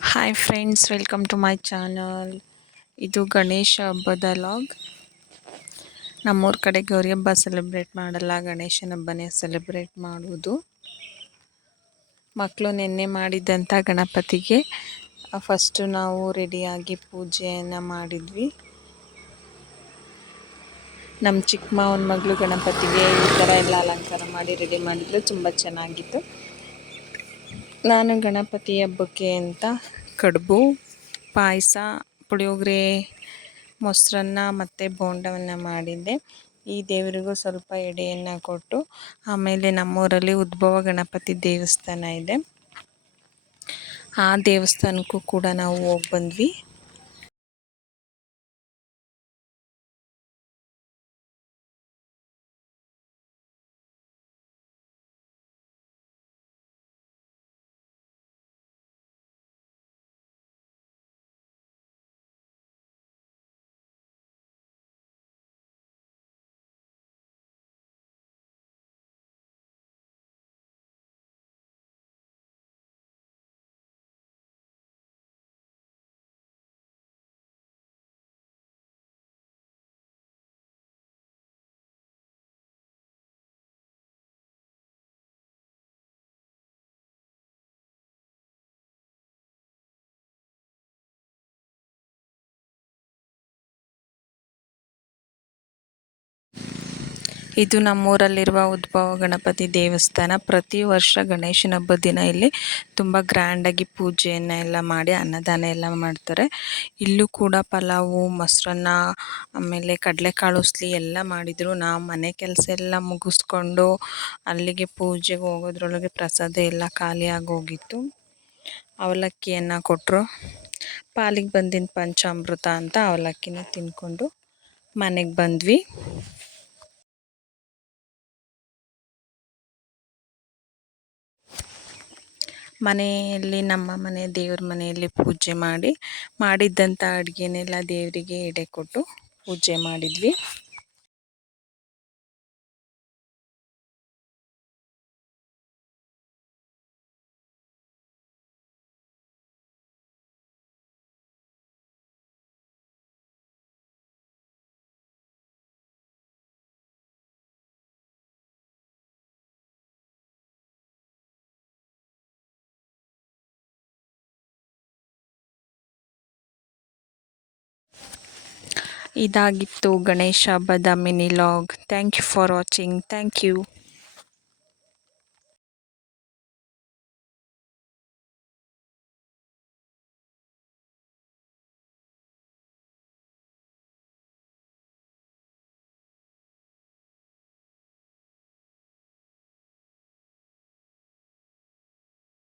Hi friends, welcome to my channel. ಇದು ಗಣೇಶ ಹಬ್ಬದ log. ನಮ್ಮೂರ ಕಡೆ ಗೌರಿ ಹಬ್ಬ ಸೆಲೆಬ್ರೇಟ್ ಮಾಡಲ್ಲ, ಗಣೇಶನ ಹಬ್ಬನೇ ಸೆಲೆಬ್ರೇಟ್ ಮಾಡುವುದು. ಮಕ್ಕಳು ನೆನ್ನೆ ಮಾಡಿದ್ದಂಥ ಗಣಪತಿಗೆ ಫಸ್ಟು ನಾವು ರೆಡಿಯಾಗಿ ಪೂಜೆಯನ್ನು ಮಾಡಿದ್ವಿ. ನಮ್ಮ ಚಿಕ್ಕ ಮಾವನ ಮಗಳು ಗಣಪತಿಗೆ ಈ ಥರ ಎಲ್ಲ ಅಲಂಕಾರ ಮಾಡಿ ರೆಡಿ ಮಾಡಿದ್ರು, ತುಂಬ ಚೆನ್ನಾಗಿತ್ತು. ನಾನು ಗಣಪತಿ ಹಬ್ಬಕ್ಕೆ ಅಂತ ಕಡುಬು, ಪಾಯಸ, ಪುಳಿಯೋಗರೆ, ಮೊಸರನ್ನ ಮತ್ತು ಬೋಂಡವನ್ನು ಮಾಡಿದ್ದೆ. ಈ ದೇವರಿಗೂ ಸ್ವಲ್ಪ ಎಡೆಯನ್ನು ಕೊಟ್ಟು, ಆಮೇಲೆ ನಮ್ಮೂರಲ್ಲಿ ಉದ್ಭವ ಗಣಪತಿ ದೇವಸ್ಥಾನ ಇದೆ, ಆ ದೇವಸ್ಥಾನಕ್ಕೂ ಕೂಡ ನಾವು ಹೋಗಿ ಬಂದ್ವಿ. ಇದು ನಮ್ಮೂರಲ್ಲಿರುವ ಉದ್ಭವ ಗಣಪತಿ ದೇವಸ್ಥಾನ. ಪ್ರತಿ ವರ್ಷ ಗಣೇಶನ ಹಬ್ಬದ ದಿನ ಇಲ್ಲಿ ತುಂಬ ಗ್ರ್ಯಾಂಡಾಗಿ ಪೂಜೆಯನ್ನು ಎಲ್ಲ ಮಾಡಿ ಅನ್ನದಾನ ಎಲ್ಲ ಮಾಡ್ತಾರೆ. ಇಲ್ಲೂ ಕೂಡ ಪಲಾವು, ಮೊಸರನ್ನ, ಆಮೇಲೆ ಕಡಲೆಕಾಳು ಉಸ್ಲಿ ಎಲ್ಲ ಮಾಡಿದರು. ನಾವು ಮನೆ ಕೆಲಸ ಎಲ್ಲ ಮುಗಿಸ್ಕೊಂಡು ಅಲ್ಲಿಗೆ ಪೂಜೆಗೆ ಹೋಗೋದ್ರೊಳಗೆ ಪ್ರಸಾದ ಎಲ್ಲ ಖಾಲಿ ಆಗೋಗಿತ್ತು. ಅವಲಕ್ಕಿಯನ್ನು ಕೊಟ್ಟರು. ಪಾಲಿಗೆ ಬಂದಿನ ಪಂಚಾಮೃತ ಅಂತ ಅವಲಕ್ಕಿನ ತಿಂದ್ಕೊಂಡು ಮನೆಗೆ ಬಂದ್ವಿ. ನಮ್ಮ ಮನೆ ದೇವ್ರ ಮನೆಯಲ್ಲಿ ಪೂಜೆ ಮಾಡಿದ್ದಂಥ ಅಡುಗೆನೆಲ್ಲ ದೇವರಿಗೆ ಎಡೆ ಕೊಟ್ಟು ಪೂಜೆ ಮಾಡಿದ್ವಿ. ಇದಾಗಿತ್ತು ಗಣೇಶ ಹಬ್ಬದ mini vlog. Thank you for watching. Thank you.